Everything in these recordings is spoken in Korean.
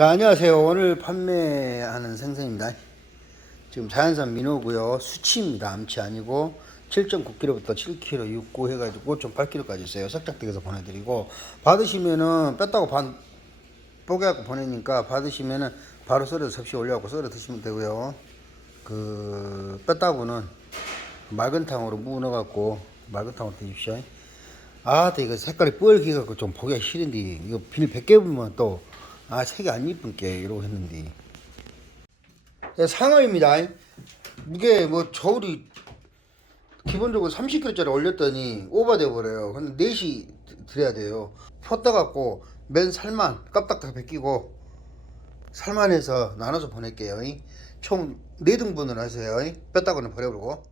네, 안녕하세요. 오늘 판매하는 생선입니다. 지금 자연산 민어고요. 수치입니다. 암치 아니고 7.9kg부터 7kg, 6고 해가지고 5.8kg까지 있어요. 석작댁에서 보내드리고 받으시면은 뺐다고 반 뽀개갖고 보내니까 받으시면은 바로 썰어서 섭씨 올려갖고 썰어 드시면 되고요. 그 뺐다고는 맑은 탕으로 무 넣어갖고 맑은 탕으로 드십시오. 아, 또 이거 색깔이 뻘개갖고 좀 보기가 싫은데 이거 비닐 100개 보면 또 아, 색이 안 이쁜 게 이러고 했는데 예, 상어입니다. 이게 뭐 저울이 기본적으로 30kg짜리 올렸더니 오버돼 버려요. 근데 4시 드려야 돼요. 퍼다 갖고 맨 살만 깜딱딱 벗기고 살만 해서 나눠서 보낼게요. 총 4등분을 하세요. 뺐다고는 버려버리고.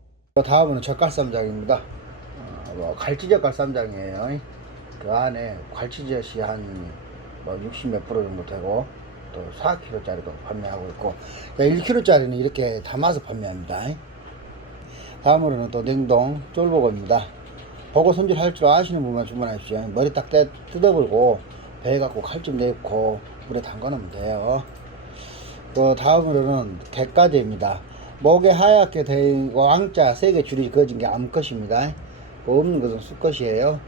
다음은 젓갈쌈장입니다. 어, 뭐 갈치젓갈 쌈장이에요. 그 안에 갈치젓이 한 뭐60몇 프로 정도 되고 또 4kg짜리도 판매하고 있고 1kg짜리는 이렇게 담아서 판매합니다. 다음으로는 또 냉동 쫄보고입니다. 보고 손질할 줄 아시는 분만 주문하십시오. 머리 딱 떼, 뜯어버리고 배에 갖고 칼 좀 내고 물에 담가 놓으면 돼요. 또 다음으로는 갯가재입니다. 목에 하얗게 된 왕자 세개 줄이 그어진 게 암컷입니다. 뭐 없는 것은 수컷이에요.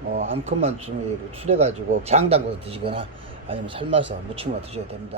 뭐 암컷만 좀 추려가지고 장 담궈서 드시거나 아니면 삶아서 무침으로 드셔도 됩니다.